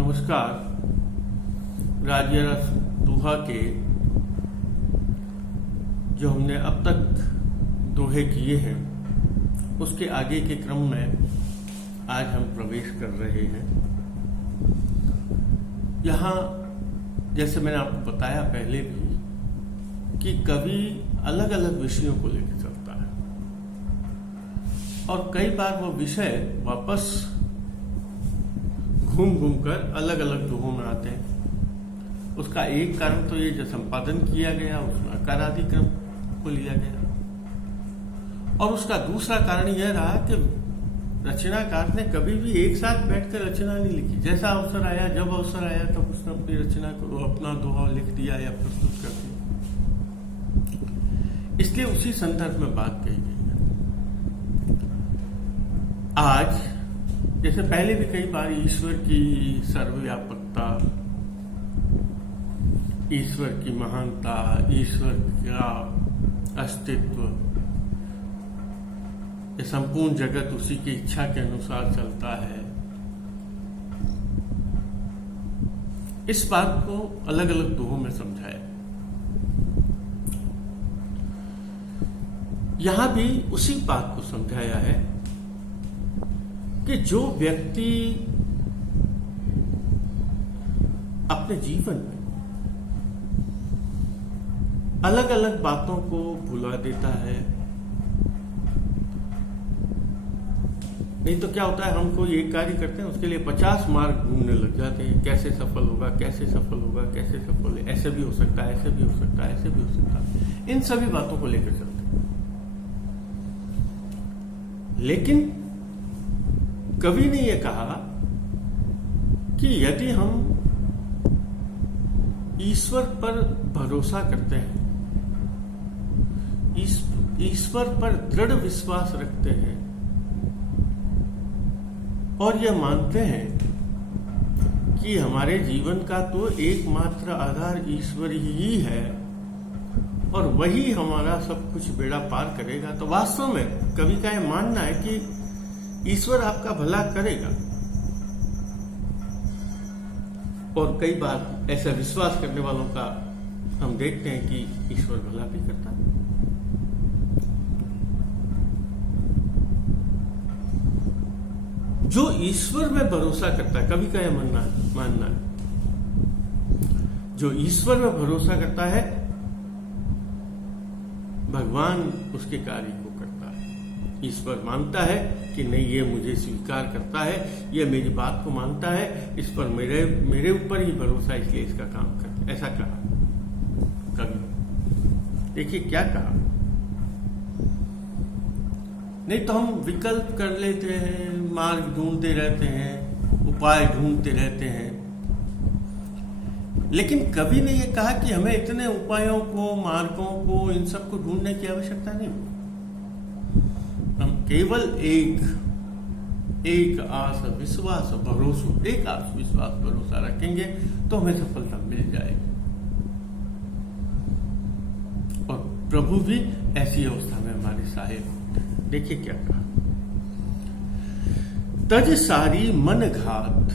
नमस्कार। राजरस दोहा के जो हमने अब तक दोहे किए हैं उसके आगे के क्रम में आज हम प्रवेश कर रहे हैं। यहाँ जैसे मैंने आपको बताया पहले भी कि कवि अलग अलग विषयों को लेकर चलता है और कई बार वो विषय वापस घूम घूम कर अलग अलग दोहों में आते हैं। उसका एक कारण तो ये जो संपादन किया गया उसमें अकारादि क्रम को लिया गया और उसका दूसरा कारण यह रहा कि रचनाकार ने कभी भी एक साथ बैठकर रचना नहीं लिखी। जैसा अवसर आया, जब अवसर आया तब उसने अपनी रचना को अपना दोहा लिख दिया या प्रस्तुत कर दिया। इसलिए उसी संदर्भ में बात कही गई है। आज जैसे पहले भी कई बार ईश्वर की सर्वव्यापकता, ईश्वर की महानता, ईश्वर का अस्तित्व, ये संपूर्ण जगत उसी की इच्छा के अनुसार चलता है, इस बात को अलग अलग दोहों में समझाया। यहां भी उसी बात को समझाया है कि जो व्यक्ति अपने जीवन में अलग अलग बातों को भुला देता है, नहीं तो क्या होता है, हम कोई एक कार्य करते हैं उसके लिए 50 मार्ग ढूंढने लग जाते हैं। कैसे सफल होगा, कैसे सफल होगा, कैसे सफल है, ऐसे भी हो सकता है, ऐसे भी हो सकता है, ऐसे भी हो सकता है, इन सभी बातों को लेकर चलते हैं। लेकिन कवि ने यह कहा कि यदि हम ईश्वर पर भरोसा करते हैं, ईश्वर पर दृढ़ विश्वास रखते हैं और यह मानते हैं कि हमारे जीवन का तो एकमात्र आधार ईश्वर ही है और वही हमारा सब कुछ बेड़ा पार करेगा, तो वास्तव में कवि का यह मानना है कि ईश्वर आपका भला करेगा। और कई बार ऐसा विश्वास करने वालों का हम देखते हैं कि ईश्वर भला भी करता है। जो ईश्वर में भरोसा करता है, कवि का यह मानना है, जो ईश्वर में भरोसा करता है भगवान उसके कार्य को करता है। ईश्वर मानता है कि नहीं, ये मुझे स्वीकार करता है, ये मेरी बात को मानता है, इस पर मेरे ऊपर ही भरोसा, इसलिए इसका काम करता है। ऐसा कहा कवि। देखिए क्या कहा, नहीं तो हम विकल्प कर लेते हैं, मार्ग ढूंढते रहते हैं, उपाय ढूंढते रहते हैं, लेकिन कवि ने यह कहा कि हमें इतने उपायों को, मार्गों को, इन सबको ढूंढने की आवश्यकता नहीं। हम केवल एक आस विश्वास भरोसा, एक आस विश्वास भरोसा रखेंगे तो हमें सफलता मिल जाएगी। और प्रभु भी ऐसी अवस्था में हमारे सहायक होते हैं। देखिए क्या कहा, तज सारी मन घात,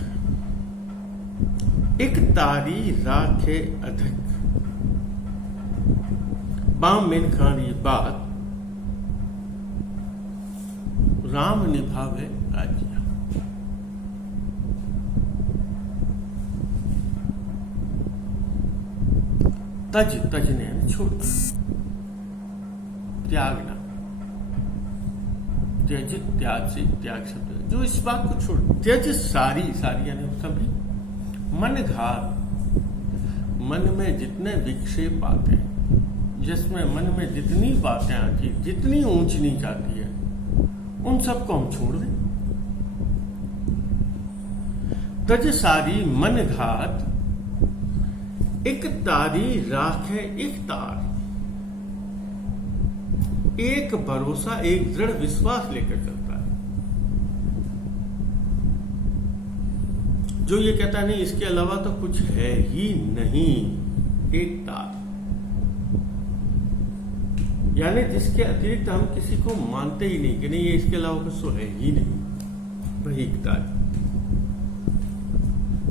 एक तारी राखे अधिक, बाम में खानी बात, राम निभावे राज्य। तज ने छोड़ना, त्यागना, त्यज, त्याग से त्याग शब्द, जो इस बात को छोड़, त्यज सारी यानी सभी, मन घात, मन में जितने विक्षेप आते हैं, जिसमें मन में जितनी बातें आती, जितनी ऊंच नीच आती है, उन सबको हम छोड़ दें। तज सारी मन घात, एक तारी राखे एक तार, एक भरोसा, एक दृढ़ विश्वास लेकर चलता है, जो ये कहता नहीं इसके अलावा तो कुछ है ही नहीं। एक तार यानी जिसके अतिरिक्त हम किसी को मानते ही नहीं कि नहीं, ये इसके अलावा कुछ तो है ही नहीं, वही एक तार।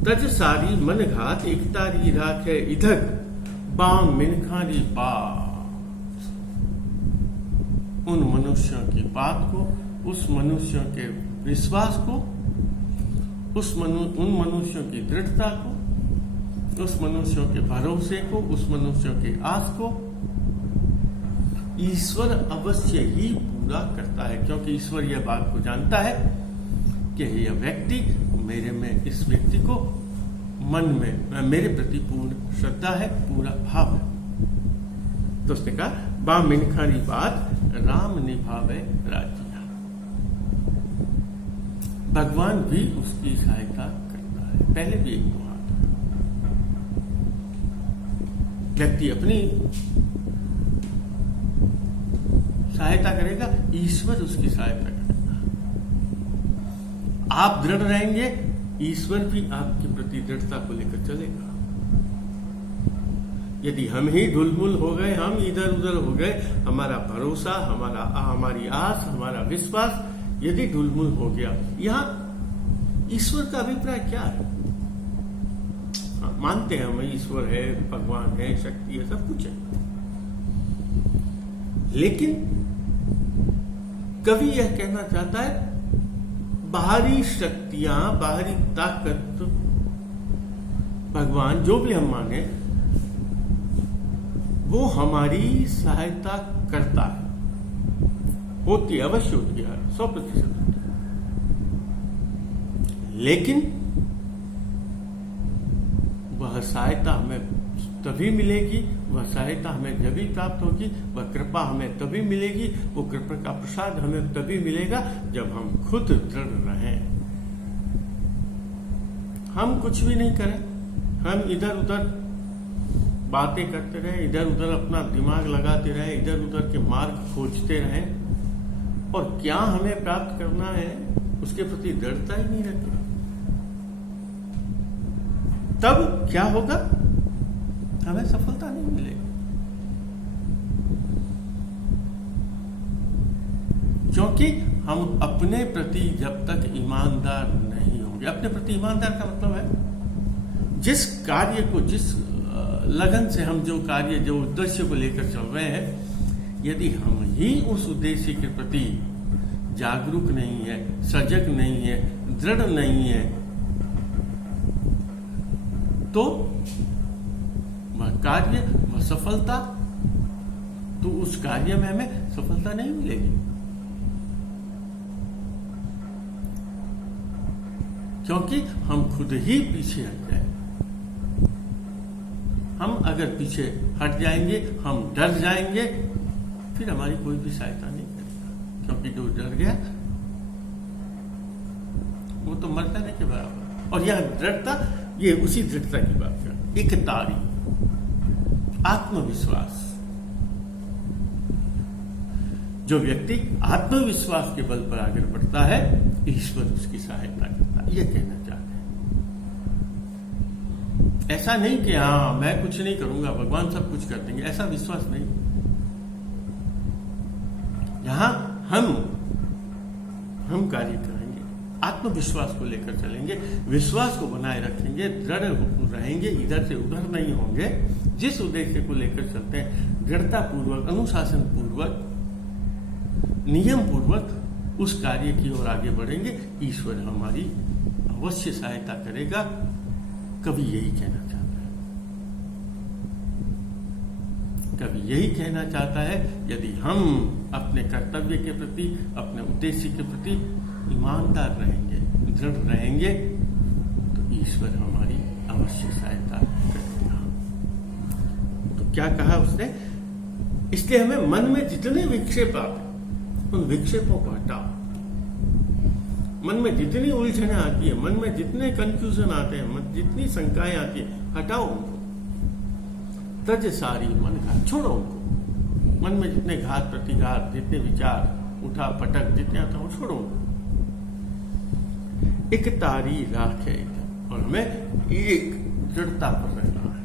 तज सारी मन घात एक तारी राखे इधर बाम मिनखारी बात। उन मनुष्यों की बात को, उस मनुष्यों के विश्वास को, उन मनुष्यों की दृढ़ता को, उस मनुष्यों के भरोसे को, उस मनुष्यों के आस को ईश्वर अवश्य ही पूरा करता है, क्योंकि ईश्वर यह बात को जानता है कि यह व्यक्ति मेरे में, इस व्यक्ति को मन में मेरे प्रति पूर्ण श्रद्धा है, पूरा भाव है। तो उसने कहा बा मिनखारी बात राम निभावे राजिया। भगवान भी उसकी सहायता करता है। पहले भी एक बात, व्यक्ति अपनी सहायता करेगा, ईश्वर उसकी सहायता करेगा। आप दृढ़ रहेंगे, ईश्वर भी आपके प्रति दृढ़ता को लेकर चलेगा। यदि हम ही ढुलमुल हो गए, हम इधर उधर हो गए, हमारा भरोसा, हमारी आस, हमारा विश्वास यदि ढुलमुल हो गया, यहां ईश्वर का अभिप्राय क्या है? हाँ, मानते हैं हम ईश्वर है, भगवान है, शक्ति है, सब कुछ है, लेकिन कवि यह कहना चाहता है बाहरी शक्तियां, बाहरी ताकत, भगवान जो भी हम माने, वो हमारी सहायता करता है, होती है, अवश्य होती है, 100% होती है। लेकिन वह सहायता हमें तभी मिलेगी, वह सहायता हमें जब भी प्राप्त होगी, वह कृपा हमें तभी मिलेगी, वो कृपा का प्रसाद हमें तभी मिलेगा जब हम खुद दृढ़ रहें। हम कुछ भी नहीं करें, हम इधर उधर बातें करते रहे, इधर उधर अपना दिमाग लगाते रहे, इधर उधर के मार्ग खोजते रहे, और क्या हमें प्राप्त करना है उसके प्रति दृढ़ता ही नहीं रखे, तब क्या होगा? हमें सफलता नहीं मिलेगी। क्योंकि हम अपने प्रति जब तक ईमानदार नहीं होंगे, अपने प्रति ईमानदार का मतलब है जिस कार्य को, जिस लगन से हम जो कार्य, जो उद्देश्य को लेकर चल रहे हैं, यदि हम ही उस उद्देश्य के प्रति जागरूक नहीं है, सजग नहीं है, दृढ़ नहीं है, तो वह कार्य, वह सफलता, तो उस कार्य में हमें सफलता नहीं मिलेगी। क्योंकि हम खुद ही पीछे हट जाएंगे। हम अगर पीछे हट जाएंगे, हम डर जाएंगे, फिर हमारी कोई भी सहायता नहीं करेगा, क्योंकि जो डर गया वो तो मर जाने के बराबर। और यह दृढ़ता, ये उसी दृढ़ता की बात कर, एक तारी, आत्मविश्वास। जो व्यक्ति आत्मविश्वास के बल पर आगे बढ़ता है, ईश्वर उसकी सहायता करता है, यह कहना चाहते हैं। ऐसा नहीं कि हाँ मैं कुछ नहीं करूंगा, भगवान सब कुछ कर देंगे, ऐसा विश्वास नहीं। यहां हम कार्य करेंगे, आत्मविश्वास को लेकर चलेंगे, विश्वास को बनाए रखेंगे, दृढ़ रहेंगे, इधर से उधर नहीं होंगे। जिस उद्देश्य को लेकर चलते हैं, दृढ़ता पूर्वक, अनुशासन पूर्वक, नियम पूर्वक उस कार्य की ओर आगे बढ़ेंगे, ईश्वर हमारी अवश्य सहायता करेगा। कवि यही कहना चाहता है, कवि यही कहना चाहता है, यदि हम अपने कर्तव्य के प्रति, अपने उद्देश्य के प्रति ईमानदार रहेंगे, दृढ़ रहेंगे, तो ईश्वर हमारी अवश्य सहायता करेगा। तो क्या कहा उसने? इसलिए हमें मन में जितने विक्षेप आते, उन विक्षेपों को हटाओ। मन में जितनी उलझने आती है, मन में जितने कंफ्यूजन आते हैं, जितनी शंकाएं आती है, हटाओ उनको। तज सारी मन घात, छोड़ो उनको। मन में जितने घात प्रतिघात, जितने विचार उठा पटक जितने आता हो, छोड़ो उनको। एक तारी राख है, और हमें एक दृढ़ता पर रहना है।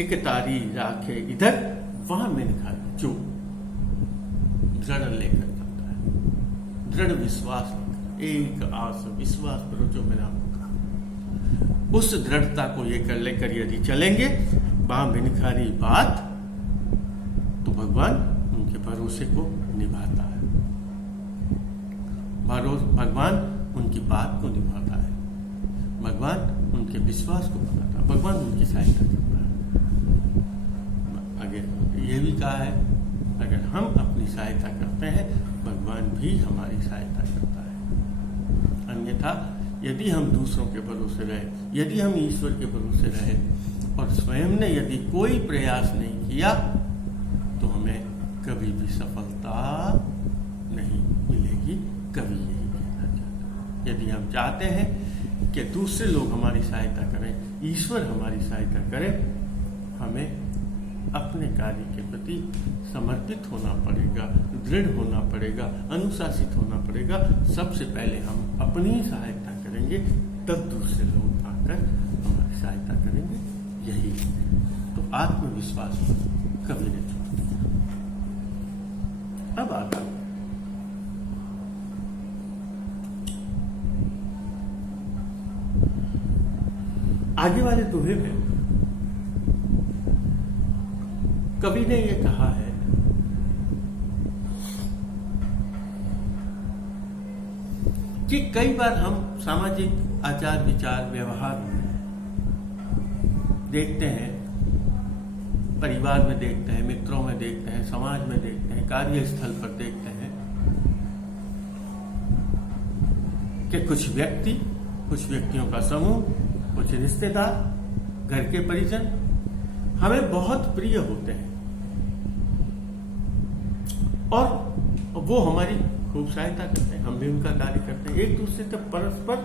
एक तारी राख है इधर, वहां मैंने कहा जो दृढ़ लेकर चलता है, दृढ़ विश्वास लेकर, एक आस विश्वास करो जो मेरा होगा। उस दृढ़ता को ये कर लेकर यदि चलेंगे बिनखारी बात, तो भगवान उनके भरोसे को निभाता है, भगवान उनकी बात को निभाता है, भगवान उनके विश्वास को बनाता है, भगवान उनकी सहायता करता है। आगे ये भी कहा है, अगर हम अपनी सहायता करते हैं भगवान भी हमारी सहायता करता है। अन्यथा यदि हम दूसरों के भरोसे रहे, यदि हम ईश्वर के भरोसे रहे और स्वयं ने यदि कोई प्रयास नहीं किया, तो हमें कभी भी सफलता नहीं मिलेगी। कभी यही कहना चाहता, यदि हम चाहते हैं कि दूसरे लोग हमारी सहायता करें, ईश्वर हमारी सहायता करे, हमें अपने कार्य के प्रति समर्पित होना पड़ेगा, दृढ़ होना पड़ेगा, अनुशासित होना पड़ेगा। सबसे पहले हम अपनी सहायता करेंगे, तब दूसरे लोग आकर हमारी सहायता करेंगे। यही तो आत्मविश्वास कभी नहीं छोड़ना। अब आता आगे वाले दोहे में कवि ने यह कहा है कि कई बार हम सामाजिक आचार विचार व्यवहार में देखते हैं, परिवार में देखते हैं, मित्रों में देखते हैं, समाज में देखते हैं, कार्यस्थल पर देखते हैं कि कुछ व्यक्ति, कुछ व्यक्तियों का समूह, कुछ रिश्तेदार, घर के परिजन हमें बहुत प्रिय होते हैं और वो हमारी खूब सहायता करते हैं, हम भी उनका कार्य करते हैं। एक दूसरे से परस्पर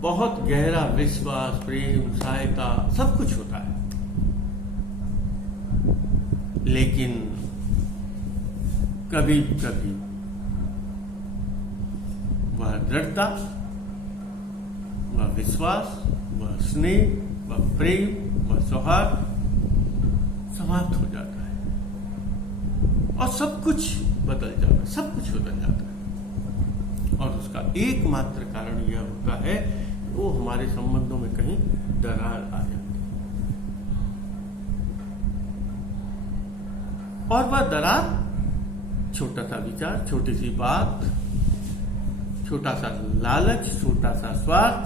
बहुत गहरा विश्वास, प्रेम, सहायता सब कुछ होता है। लेकिन कभी कभी वह दृढ़ता, वह विश्वास, वह स्नेह, वह प्रेम, वह सौहार्द समाप्त हो जाता है और सब कुछ बदल जाता है, सब कुछ बदल जाता है। और उसका एकमात्र कारण यह होता है कि वो हमारे संबंधों में कहीं दरार आ जाती है। और वह दरार छोटा सा विचार, छोटी सी बात, छोटा सा लालच, छोटा सा स्वार्थ,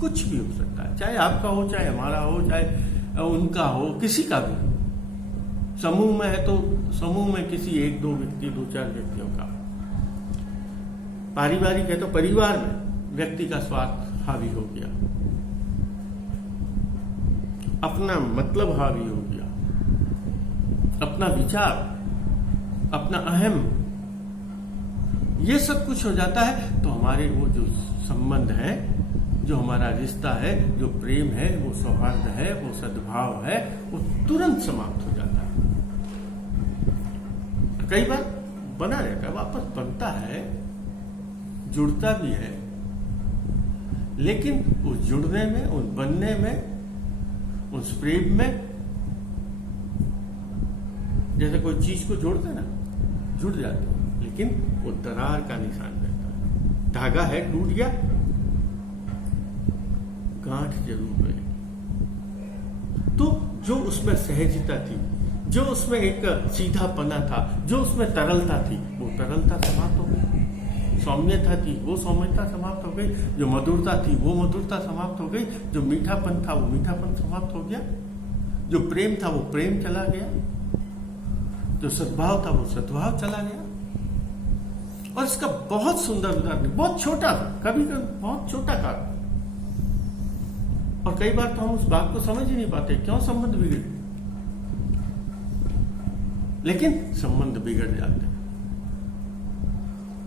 कुछ भी हो सकता है, चाहे आपका हो, चाहे हमारा हो, चाहे उनका हो, किसी का भी हो। समूह में है तो समूह में किसी एक दो व्यक्ति, दो चार व्यक्तियों का, पारिवारिक है तो परिवार में व्यक्ति का स्वार्थ हावी हो गया, अपना मतलब हावी हो गया, अपना विचार, अपना अहम, ये सब कुछ हो जाता है। तो हमारे वो जो संबंध है, जो हमारा रिश्ता है, जो प्रेम है, वो सौहार्द है, वो सद्भाव है, वो तुरंत समाप्त हो जाता है। कई बार बना रहता है, वापस बनता है, जुड़ता भी है, लेकिन उस जुड़ने में, उस बनने में, उस प्रेम में, जैसे कोई चीज को जोड़ते ना, जुड़ जाते हैं, लेकिन वो दरार का निशान रहता है। धागा है, टूट गया, गांठ जरूर रही। तो जो उसमें सहजता थी, जो उसमें एक सीधापना था, जो उसमें तरलता थी, वो तरलता समाप्त हो गई। सौम्यता थी, वो सौम्यता समाप्त हो गई। जो मधुरता थी, वो मधुरता समाप्त हो गई। जो मीठापन था, वो मीठापन समाप्त हो गया। जो प्रेम था, वो प्रेम चला गया। जो सद्भाव था, वो सद्भाव चला गया। और इसका बहुत सुंदर उदाहरण, बहुत छोटा था, कभी कभी बहुत छोटा कारण, और कई बार तो हम उस बात को समझ ही नहीं पाते, क्यों संबंध बिगड़े, लेकिन संबंध बिगड़ जाते हैं।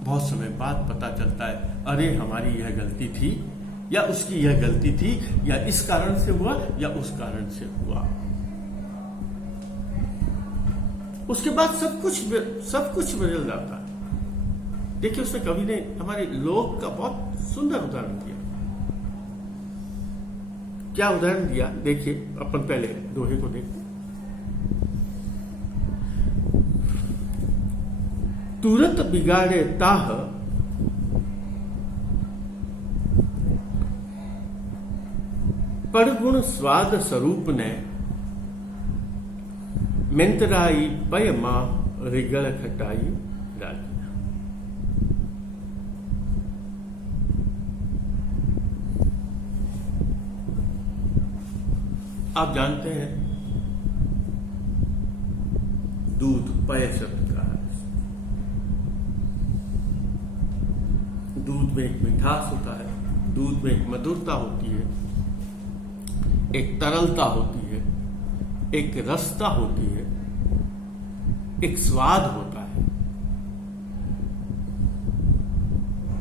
बहुत समय बाद पता चलता है, अरे हमारी यह गलती थी, या उसकी यह गलती थी, या इस कारण से हुआ, या उस कारण से हुआ। उसके बाद सब कुछ बदल जाता है। देखिए, उसने कवि ने हमारे लोक का बहुत सुंदर उदाहरण दिया। क्या उदाहरण दिया, देखिए। अपन पहले दोहे को देखते। तुरंत बिगाड़े ताह पड़गुण स्वाद स्वरूप ने मिंतराई पय मां रिगड़ खटाई रागिया। आप जानते हैं दूध पय शब्द का है। दूध में एक मिठास होता है, दूध में एक मधुरता होती है, एक तरलता होती है, एक रसता होती है, एक स्वाद होता है।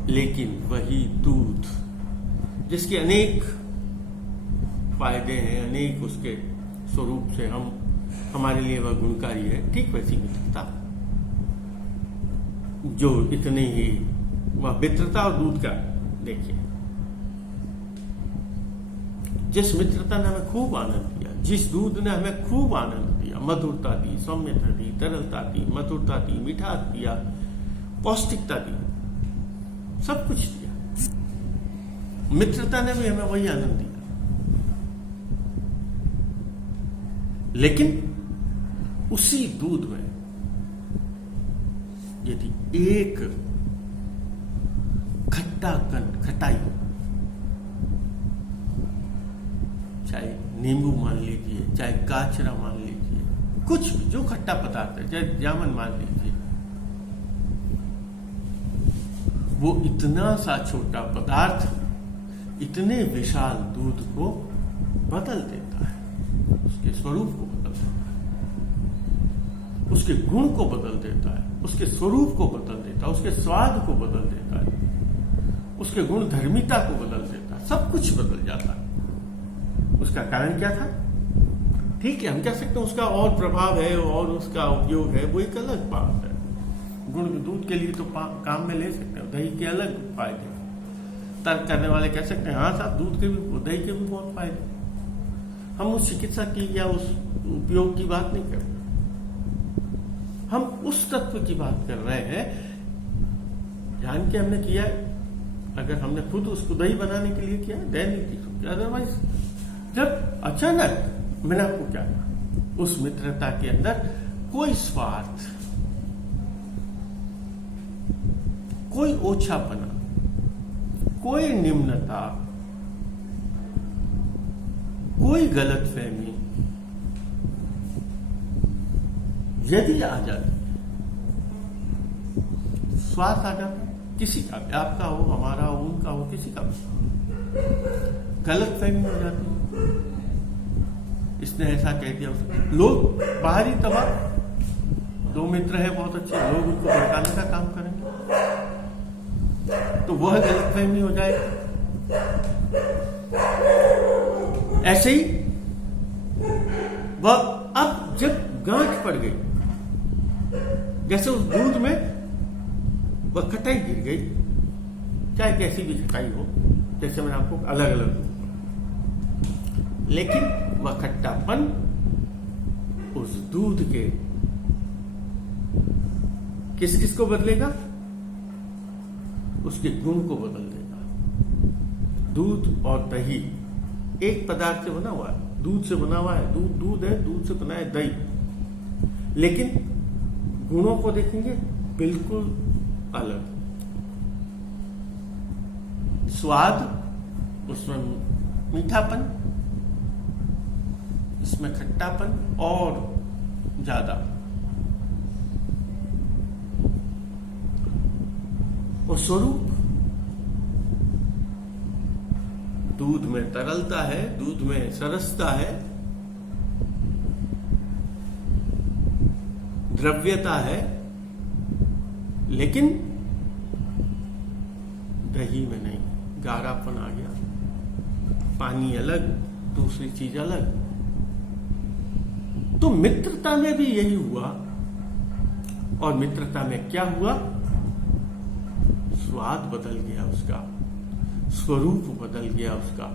लेकिन वही दूध जिसके अनेक फायदे हैं, अनेक उसके स्वरूप से हमारे लिए वह गुणकारी है, ठीक वैसी मित्रता जो इतने ही वह मित्रता और दूध का देखिए, जिस मित्रता ने हमें खूब आनंद दिया, जिस दूध ने हमें खूब आनंद दिया, मधुरता दी, सौम्यता दी, तरलता दी, मधुरता दी, मिठास दिया, पौष्टिकता दी, सब कुछ दिया, मित्रता ने भी हमें वही आनंद दिया। लेकिन उसी दूध में यदि एक खटाई, चाहे नींबू मान लीजिए, चाहे काचरा मान लीजिए, कुछ भी जो खट्टा पदार्थ है, चाहे जामुन मान लीजिए, वो इतना सा छोटा पदार्थ इतने विशाल दूध को बदल देता है, उसके स्वरूप को बदल देता है, उसके गुण को बदल देता है, उसके स्वरूप को बदल देता है, उसके स्वाद को बदल देता है, उसके गुण धर्मिता को बदल देता है, सब कुछ बदल जाता है। उसका कारण क्या था? ठीक है, हम कह सकते हैं उसका और प्रभाव है और उसका उपयोग है, वो एक अलग बात है। गुण दूध के लिए तो काम में ले सकते हैं, दही के अलग फायदे। तर्क करने वाले कह सकते हैं हाँ साहब, दूध के भी, दही के भी बहुत फायदे। हम उस चिकित्सा की या उस उपयोग की बात नहीं कर रहे, हम उस तत्व की बात कर रहे हैं जान के हमने किया। अगर हमने खुद उसको दही बनाने के लिए किया, दैनिक, अदरवाइज जब अचानक मैंने आपको क्या कहा, उस मित्रता के अंदर कोई स्वार्थ, कोई ओछापना, कोई निम्नता, कोई गलतफहमी यदि आ जाती, स्वार्थ आ जाता, किसी का भी, आपका हो, हमारा हो, उनका हो, किसी का भी, गलतफहमी हो जाती, इसने ऐसा कह दिया, लोग बाहरी तबाह, दो मित्र हैं बहुत अच्छे, लोग उनको भड़काने का काम करेंगे, तो वह गलतफहमी हो जाएगी। ऐसे ही वह अब जब गांठ पड़ गई, जैसे उस दूध में वह खटाई गिर गई, चाहे कैसी भी खटाई हो, जैसे मैंने आपको अलग अलग, लेकिन वह खट्टापन उस दूध के किस किस को बदलेगा? उसके गुण को बदल देगा। दूध और दही एक पदार्थ से बना हुआ है, दूध से बना हुआ है, दूध है, दूध से बना है दही, लेकिन गुणों को देखेंगे बिल्कुल अलग। स्वाद, उसमें मीठापन, इसमें खट्टापन और ज्यादा, और स्वरूप, दूध में तरलता है, दूध में सरसता है, द्रव्यता है, लेकिन दही में नहीं, गाढ़ापन आ गया, पानी अलग, दूसरी चीज अलग। तो मित्रता में भी यही हुआ, और मित्रता में क्या हुआ? स्वाद बदल गया, उसका स्वरूप बदल गया, उसका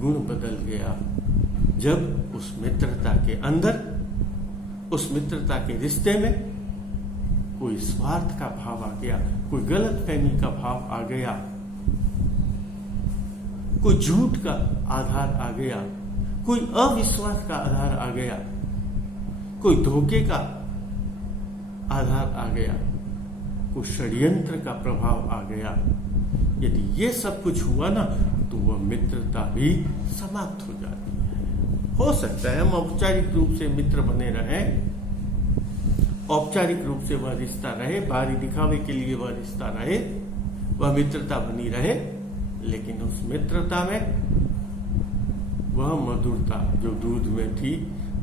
गुण बदल गया, जब उस मित्रता के अंदर, उस मित्रता के रिश्ते में कोई स्वार्थ का भाव आ गया, कोई गलतफहमी का भाव आ गया, कोई झूठ का आधार आ गया, कोई अविश्वास का आधार आ गया, कोई धोखे का आधार आ गया, कोई षड्यंत्र का प्रभाव आ गया, यदि ये सब कुछ हुआ ना, तो वह मित्रता भी समाप्त हो जाती है। हो सकता है हम औपचारिक रूप से मित्र बने रहें, औपचारिक रूप से वह रिश्ता रहे, बाहरी दिखावे के लिए वह रिश्ता रहे, वह मित्रता बनी रहे, लेकिन उस मित्रता में वह मधुरता जो दूध में थी,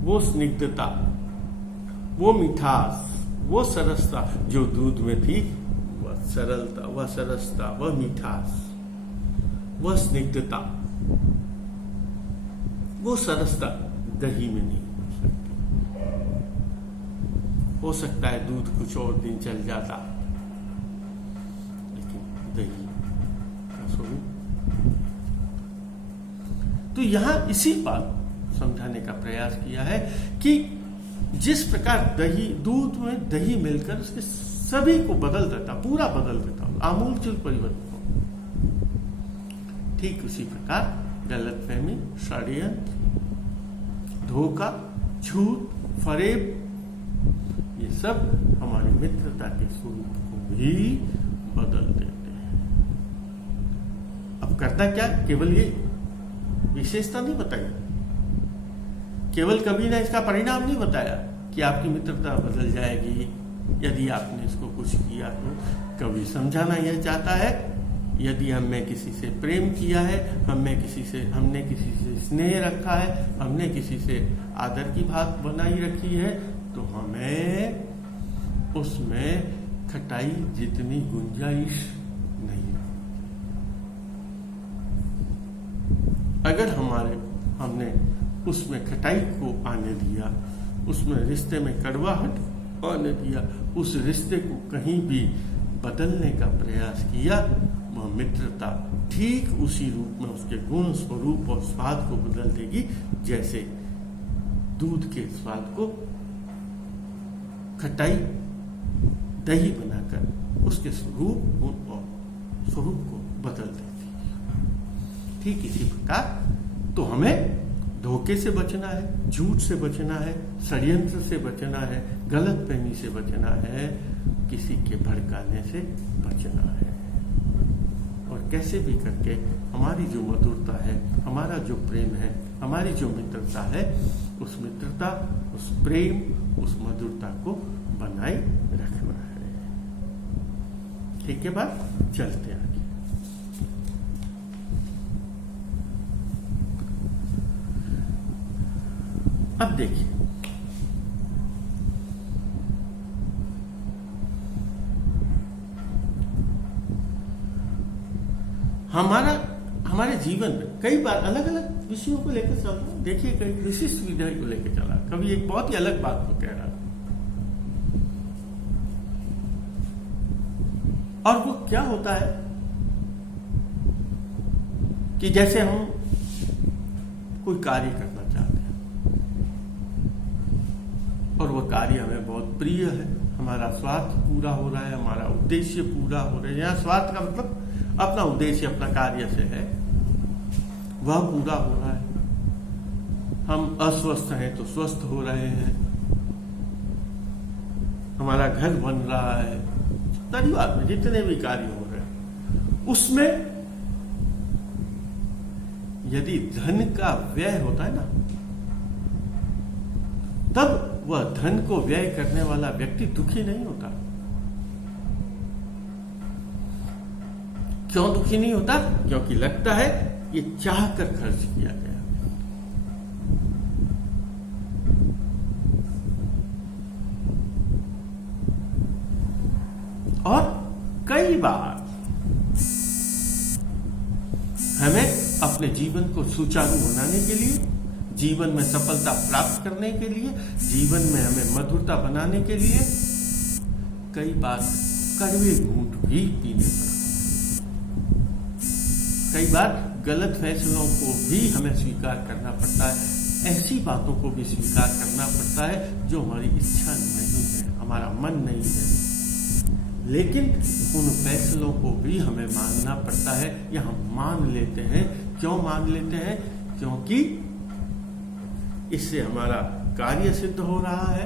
वो स्निग्धता, वो मिठास, वो सरसता जो दूध में थी, वह सरलता, वह सरसता, वह मिठास, वह स्निग्धता, वो सरसता दही में नहीं हो सकती। हो सकता है दूध कुछ और दिन चल जाता, लेकिन दही का स्वरूप। तो यहां इसी बात समझाने का प्रयास किया है कि जिस प्रकार दही, दूध में दही मिलकर उसके सभी को बदल देता, पूरा बदल देता, आमूलचूल परिवर्तन हो, ठीक उसी प्रकार गलतफहमी, षड्यंत्र, धोखा, झूठ, फरेब, ये सब हमारी मित्रता के स्वरूप को भी बदल देते हैं। अब करता क्या, केवल ये विशेषता नहीं बताई, केवल कभी ना इसका परिणाम नहीं बताया कि आपकी मित्रता बदल जाएगी यदि आपने इसको कुछ किया। तो कभी समझाना यह चाहता है, यदि हमने किसी से प्रेम किया है, हमने किसी से स्नेह रखा है, हमने किसी से आदर की बात बनाई रखी है, तो हमें उसमें खटाई जितनी गुंजाइश नहीं। अगर हमने उसमें खटाई को आने दिया, उसमें रिश्ते में कड़वाहट आने दिया, उस रिश्ते को कहीं भी बदलने का प्रयास किया, वह मित्रता ठीक उसी रूप में उसके गुण, स्वरूप और स्वाद को बदल देगी, जैसे दूध के स्वाद को खटाई दही बनाकर उसके स्वरूप, गुण और स्वरूप को बदल देती है। ठीक इसी प्रकार तो हमें धोखे से बचना है, झूठ से बचना है, षड्यंत्र से बचना है, गलतफहमी से बचना है, किसी के भड़काने से बचना है। और कैसे भी करके हमारी जो मधुरता है, हमारा जो प्रेम है, हमारी जो मित्रता है, उस मित्रता, उस प्रेम, उस मधुरता को बनाए रखना है। ठीक है बात, चलते हैं आगे। अब देखिए, हमारे जीवन में कई बार अलग अलग विषयों को लेकर चल रहा है। देखिए, कई विशिष्ट विधि को लेकर चला, कभी एक बहुत ही अलग बात को कह रहा, और वो क्या होता है कि जैसे हम कोई कार्य करना चाहते हैं और वह कार्य हमें बहुत प्रिय है, हमारा स्वार्थ पूरा हो रहा है, हमारा उद्देश्य पूरा हो रहा है। यहाँ स्वार्थ का मतलब अपना उद्देश्य, अपना कार्य से है, वह पूरा हो रहा है। हम अस्वस्थ हैं तो स्वस्थ हो रहे हैं, हमारा घर बन रहा है, परिवार में जितने भी कार्य हो रहे हैं, उसमें यदि धन का व्यय होता है ना, तब वह धन को व्यय करने वाला व्यक्ति दुखी नहीं होता। क्यों दुखी नहीं होता? क्योंकि लगता है ये चाह कर खर्च किया गया। और कई बार हमें अपने जीवन को सुचारू बनाने के लिए, जीवन में सफलता प्राप्त करने के लिए, जीवन में हमें मधुरता बनाने के लिए कई बार कड़वे घूंट भी पीने पड़ते। कई बार गलत फैसलों को भी हमें स्वीकार करना पड़ता है, ऐसी बातों को भी स्वीकार करना पड़ता है जो हमारी इच्छा नहीं है, हमारा मन नहीं है, लेकिन उन फैसलों को भी हमें मानना पड़ता है, या हम मान लेते हैं। क्यों मान लेते हैं? क्योंकि इससे हमारा कार्य सिद्ध हो रहा है।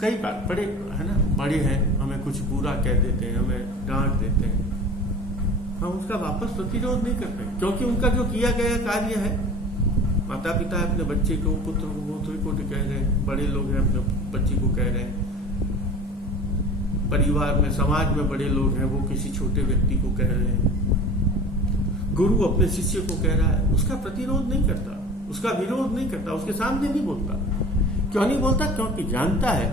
कई बार बड़े है ना, बड़े हैं, हमें कुछ बुरा कह देते हैं, हमें डांट देते हैं, हम उसका वापस प्रतिरोध नहीं करते, क्योंकि उनका जो किया गया कार्य है, माता पिता अपने बच्चे को, पुत्र को, पुत्री को कह रहे हैं, बड़े लोग हैं अपने बच्चे को कह रहे हैं, परिवार में, समाज में बड़े लोग हैं, वो किसी छोटे व्यक्ति को कह रहे हैं, गुरु अपने शिष्य को कह रहा है, उसका प्रतिरोध नहीं करता, उसका विरोध नहीं करता, उसके सामने नहीं बोलता। क्यों नहीं बोलता? क्योंकि जानता है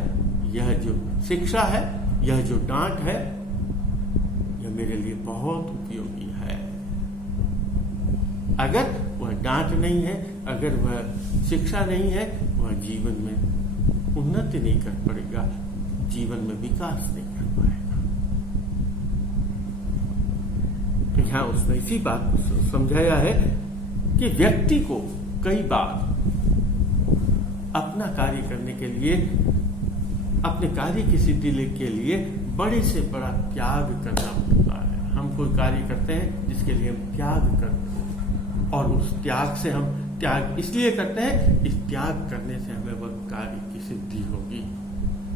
यह जो शिक्षा है, यह जो डांट है, यह मेरे लिए बहुत उपयोगी है। अगर वह डांट नहीं है, अगर वह शिक्षा नहीं है, वह जीवन में उन्नति नहीं कर पाएगा, जीवन में विकास नहीं कर पाएगा। तो यहां उसने इसी बात को समझाया है कि व्यक्ति को कई बार अपना कार्य करने के लिए, अपने कार्य की सिद्धि के लिए बड़े से बड़ा त्याग करना पड़ता है। हम कोई कार्य करते हैं जिसके लिए हम त्याग करते हैं, और उस त्याग से हम त्याग इसलिए करते हैं, इस त्याग करने से हमें वह कार्य की सिद्धि होगी,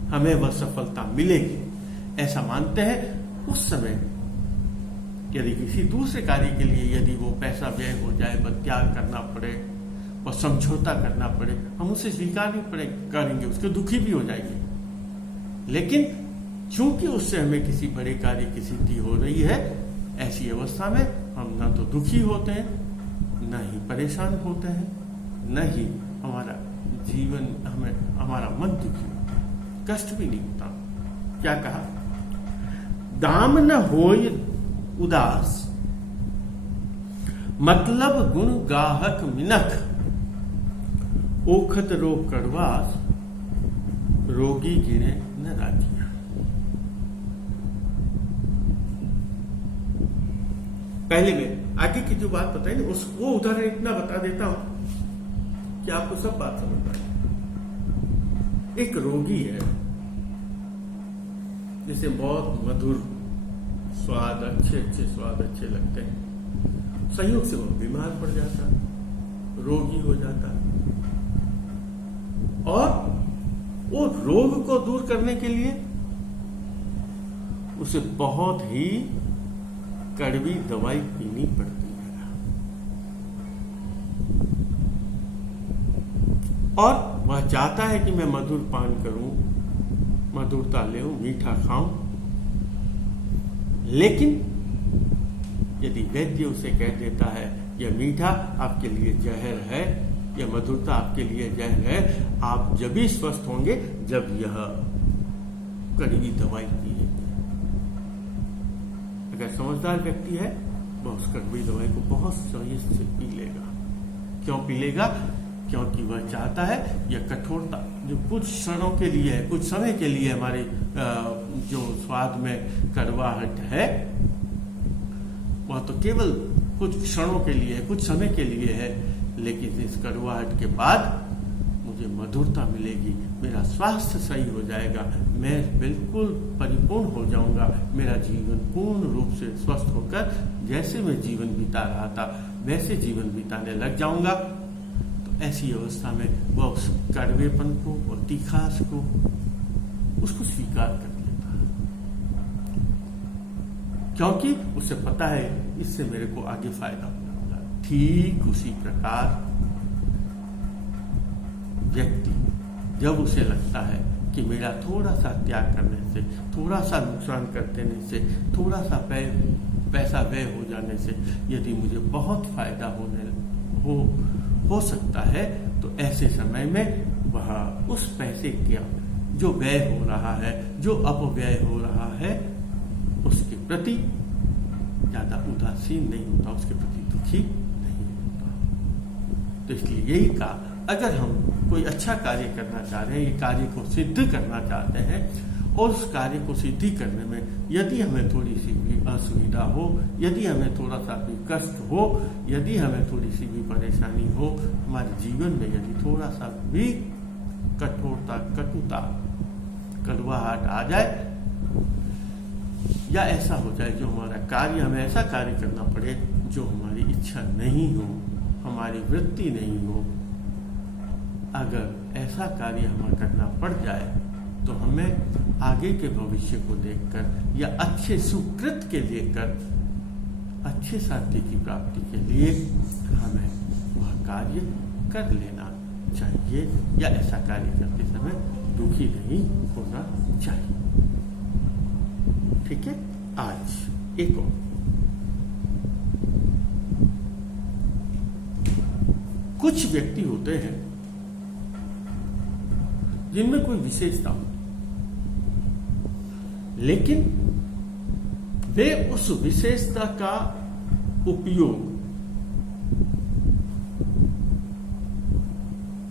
हमें वह सफलता मिलेगी, ऐसा मानते हैं। उस समय यदि किसी दूसरे कार्य के लिए यदि वो पैसा व्यय हो जाए, वह त्याग करना पड़े, वह समझौता करना पड़े, हम उसे स्वीकार भी करेंगे, उसके दुखी भी हो जाएंगे। लेकिन चूंकि उससे हमें किसी बड़े कार्य की सिद्धि हो रही है, ऐसी अवस्था में हम न तो दुखी होते हैं, न ही परेशान होते हैं, न ही हमारा जीवन, हमारा मन दुखी होता है, कष्ट भी नहीं होता। क्या कहा? दाम न होय उदास, मतलब गुण गाहक मिनख, ओखत रोग कड़वास, रोगी गिने न राजिया। पहले में आगे की जो बात बताई ना, वो उदाहरण इतना बता देता हूं कि आपको सब बात समझ आए। एक रोगी है, जिसे बहुत मधुर स्वाद, अच्छे स्वाद अच्छे लगते हैं, संयोग से वो बीमार पड़ जाता, रोगी हो जाता, और वो रोग को दूर करने के लिए उसे बहुत ही कड़वी दवाई पीनी पड़ती है, और वह चाहता है कि मैं मधुर पान करूं, मधुरता लेऊं, मीठा खाऊं। लेकिन यदि वैद्य उसे कह देता है यह मीठा आपके लिए जहर है, यह मधुरता आपके लिए जहर है, आप जब भी स्वस्थ होंगे जब यह कड़वी दवाई पिएंगे। अगर समझदार व्यक्ति है, वह उस कड़वी दवाई को बहुत सही से पी लेगा। क्यों पी लेगा? क्योंकि वह चाहता है यह कठोरता जो कुछ क्षणों के लिए है, कुछ समय के लिए हमारे जो स्वाद में कड़वाहट है, वह तो केवल कुछ क्षणों के लिए है, कुछ समय के लिए है, लेकिन इस कड़वाहट के बाद मुझे मधुरता मिलेगी, मेरा स्वास्थ्य सही हो जाएगा, मैं बिल्कुल परिपूर्ण हो जाऊंगा, मेरा जीवन पूर्ण रूप से स्वस्थ होकर जैसे मैं जीवन बिता रहा था वैसे जीवन बिताने लग जाऊंगा। तो ऐसी अवस्था में वह उस कड़वेपन को और तीखास को उसको स्वीकार कर लेता है, क्योंकि उसे पता है इससे मेरे को आगे फायदा होगा। ठीक उसी प्रकार व्यक्ति जब उसे लगता है कि मेरा थोड़ा सा त्याग करने से, थोड़ा सा नुकसान कर देने से, थोड़ा सा पैसा व्यय हो जाने से यदि मुझे बहुत फायदा हो सकता है, तो ऐसे समय में वह उस पैसे के जो व्यय हो रहा है, जो अपव्यय हो रहा है, उसके प्रति ज्यादा उदासीन नहीं होता, उसके प्रति दुखी नहीं होता। तो इसलिए यही कहा, अगर हम कोई अच्छा कार्य करना चाह रहे हैं, ये कार्य को सिद्ध करना चाहते हैं, और उस कार्य को सिद्धि करने में यदि हमें थोड़ी सी भी असुविधा हो, यदि हमें थोड़ा सा भी कष्ट हो, यदि हमें थोड़ी सी भी परेशानी हो, हमारे जीवन में यदि थोड़ा सा भी कठोरता, कटुता, कड़वाहट आ जाए, या ऐसा हो जाए जो हमारा कार्य, हमें ऐसा कार्य करना पड़े जो हमारी इच्छा नहीं हो, हमारी वृत्ति नहीं हो, अगर ऐसा कार्य हमें करना पड़ जाए तो हमें आगे के भविष्य को देखकर या अच्छे सुकृत के लेकर अच्छे साथी की प्राप्ति के लिए हमें वह कार्य कर लेना चाहिए या ऐसा कार्य करते समय दुखी नहीं होना चाहिए। ठीक है। आज एक और कुछ व्यक्ति होते हैं जिनमें कोई विशेषता होती, लेकिन वे उस विशेषता का उपयोग,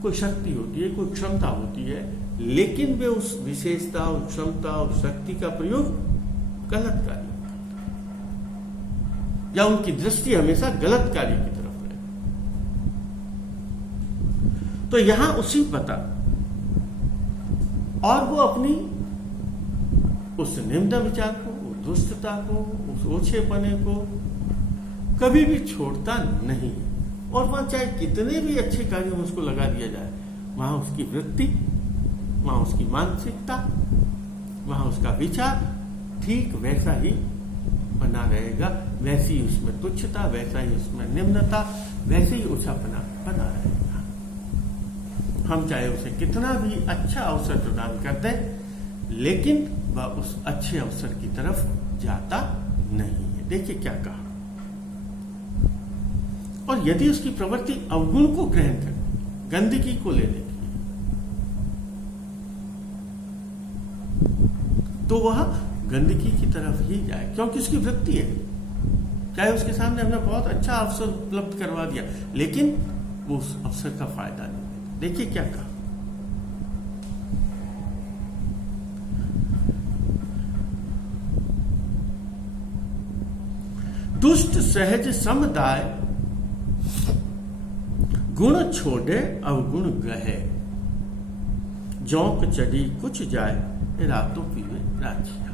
कोई शक्ति होती है, कोई क्षमता होती है, लेकिन वे उस विशेषता, उस क्षमता, उस शक्ति का प्रयोग गलत कार्य करते हैं या उनकी दृष्टि हमेशा गलत कार्य की तरफ है। तो यहां उसी पता और वो अपनी उस निम्न विचार को, उस दुष्टता को, उस ओछेपने को कभी भी छोड़ता नहीं। और वहां चाहे कितने भी अच्छे कार्य में उसको लगा दिया जाए, वहां उसकी वृत्ति, वहां उसकी मानसिकता, वहां उसका विचार ठीक वैसा ही बना रहेगा, वैसी उसमें तुच्छता, वैसा ही उसमें निम्नता, वैसे ही ओछापना बना रहेगा। हम चाहे उसे कितना भी अच्छा अवसर प्रदान कर दें, लेकिन वह उस अच्छे अवसर की तरफ जाता नहीं है। देखिए क्या कहा। और यदि उसकी प्रवृत्ति अवगुण को ग्रहण करे, गंदगी को लेने की, तो वह गंदगी की तरफ ही जाए, क्योंकि उसकी वृत्ति है। चाहे उसके सामने हमने बहुत अच्छा अवसर उपलब्ध करवा दिया, लेकिन वो उस अवसर का फायदा नहीं। देखिए क्या कहा। दुष्ट सहज समुदाय, गुण छोड़े अवगुण गहे, जौक चढ़ी कुछ जाए, रातों पीवे राजिया।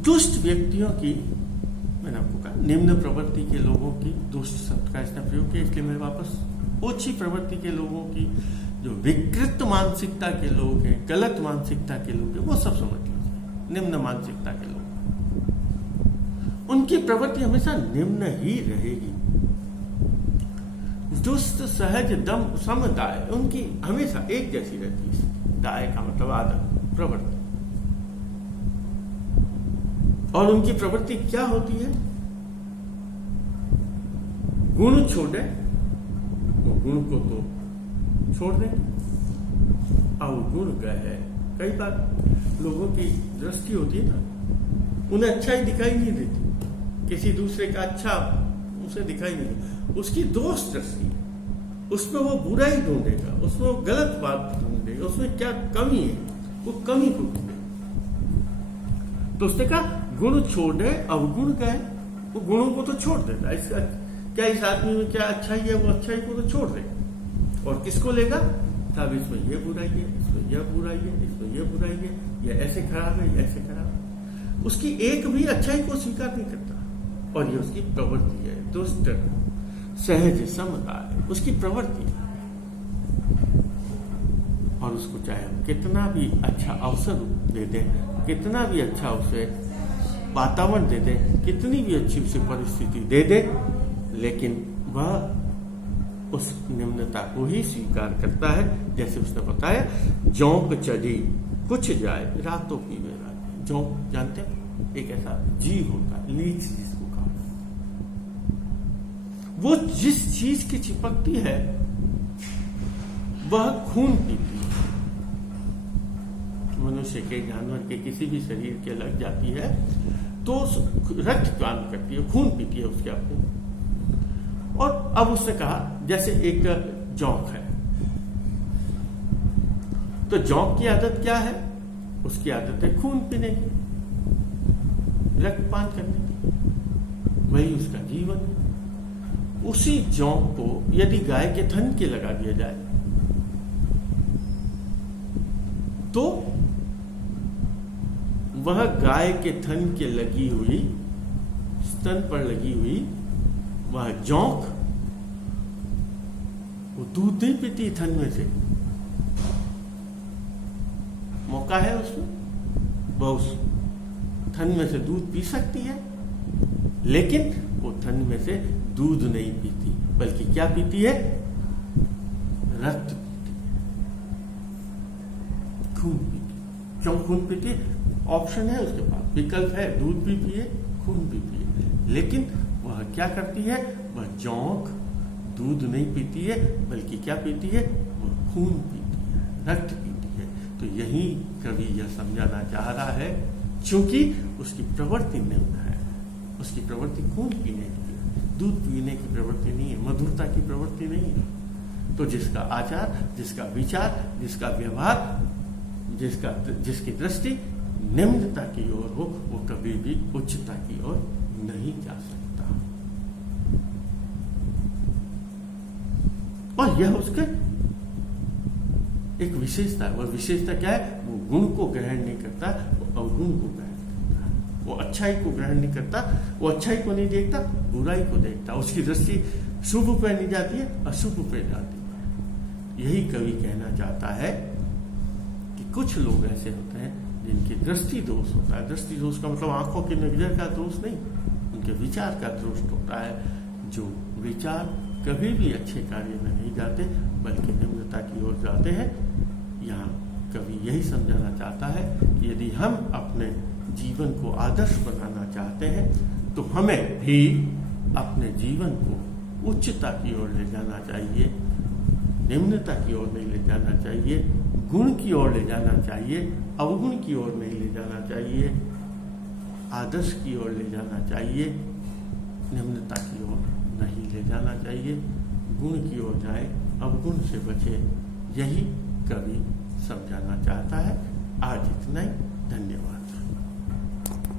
दुष्ट व्यक्तियों की, मैंने आपको कहा निम्न प्रवृत्ति के लोगों की, दुष्ट शब्द का इसने प्रयोग किया इसलिए मैं वापस, ओछी प्रवृत्ति के लोगों की, जो विकृत मानसिकता के लोग हैं, गलत मानसिकता के लोग हैं, वो सब समझ लीजिए। निम्न मानसिकता के लोग, उनकी प्रवृत्ति हमेशा निम्न ही रहेगी। दुष्ट सहज दम समुदाय, उनकी हमेशा एक जैसी रहती है। दाय का मतलब आदत, प्रवृत्ति। और उनकी प्रवृत्ति क्या होती है? गुण छोड़े, वो गुण को तो छोड़ देंगे, अवगुण गए। कई बार लोगों की दृष्टि होती है ना, उन्हें अच्छा ही दिखाई नहीं देती, किसी दूसरे का अच्छा उसे दिखाई नहीं देता, उसकी दोष दृष्टि है, उसमें वो बुराई ढूंढेगा, उसमें वो गलत बात ढूंढेगा, उसमें क्या कमी है, वो कमी को ढूंढेगा। तो उसने कहा गुण छोड़े अवगुण गए, वो गुणों को तो छोड़ देता है। इसका क्या, इस आदमी में क्या अच्छाई है, वो अच्छाई को तो छोड़ देगा और किसको लेगा? तब इसमें ये बुराई है, इसमें यह बुराई है, इसमें यह बुराई है, यह ऐसे खराब है, ऐसे खराब है। उसकी एक भी अच्छाई को स्वीकार नहीं करता, और ये उसकी प्रवृत्ति है। दुष्ट सहज समुदाय, उसकी प्रवृत्ति है। और उसको चाहे हम कितना भी अच्छा अवसर दे दें, कितना भी अच्छा उसे वातावरण दे दें, कितनी भी अच्छी उसे परिस्थिति दे दें, लेकिन वह उस निम्नता को ही स्वीकार करता है। जैसे उसने बताया, जौंक चढ़ी कुछ जाए, रातों पीवे रात। जौंक जानते हैं, एक ऐसा जीव होता है, लीच जिसको कहा, वो जिस चीज की चिपकती है वह खून पीती है। मनुष्य के, जानवर के, किसी भी शरीर के लग जाती है तो रक्त पान करती है, खून पीती है उसके आपको। और अब उसने कहा जैसे एक जौंक है, तो जौंक की आदत क्या है? उसकी आदत है खून पीने की, रक्तपान करने की, वही उसका जीवन है। उसी जौंक को यदि गाय के थन के लगा दिया जाए तो वह गाय के थन के लगी हुई स्तन पर लगी हुई वह जोंक, वो दूध नहीं पीती थन में से, मौका है उसमें, वह उस थन में से दूध पी सकती है, लेकिन वो थन में से दूध नहीं पीती, बल्कि क्या पीती है? रक्त पीती है, खून पीती। क्यों खून पीती है? ऑप्शन है उसके पास, विकल्प है, दूध भी पिए, खून भी पिए, लेकिन वह क्या करती है? वह जोंक दूध नहीं पीती है, बल्कि क्या पीती है? वह खून पीती है, रक्त पीती है। तो यही कवि यह समझाना चाह रहा है, क्योंकि उसकी प्रवृत्ति निम्न है, उसकी प्रवृत्ति खून पीने की है, दूध पीने की प्रवृत्ति नहीं है, मधुरता की प्रवृत्ति नहीं है। तो जिसका आचार, जिसका विचार, जिसका व्यवहार, जिसकी दृष्टि निम्नता की ओर हो, वो कभी भी उच्चता की ओर नहीं जा सकता। और यह उसके एक विशेषता है। वह विशेषता क्या है? वो गुण को ग्रहण नहीं करता, वो अवगुण को ग्रहण करता है। वो अच्छाई को ग्रहण नहीं करता, वो अच्छाई को नहीं देखता, बुराई को देखता। उसकी दृष्टि शुभ पे नहीं जाती है, अशुभ पे जाती है। यही कवि कहना चाहता है कि कुछ लोग ऐसे होते हैं जिनकी दृष्टि दोष होता है। दृष्टि दोष का मतलब आंखों की नजर का दोष नहीं, उनके विचार का दोष होता है। जो विचार कभी भी अच्छे कार्य में नहीं जाते, बल्कि निम्नता की ओर जाते हैं। यहाँ कवि यही समझाना चाहता है कि यदि हम अपने जीवन को आदर्श बनाना चाहते हैं, तो हमें भी अपने जीवन को उच्चता की ओर ले जाना चाहिए, निम्नता की ओर नहीं ले जाना चाहिए, गुण की ओर ले जाना चाहिए, अवगुण की ओर नहीं ले जाना चाहिए, आदर्श की ओर ले जाना चाहिए, निम्नता की ओर नहीं ले जाना चाहिए। गुण की ओर जाए, अवगुण से बचे, यही कवि समझाना चाहता है। आज इतना ही, धन्यवाद।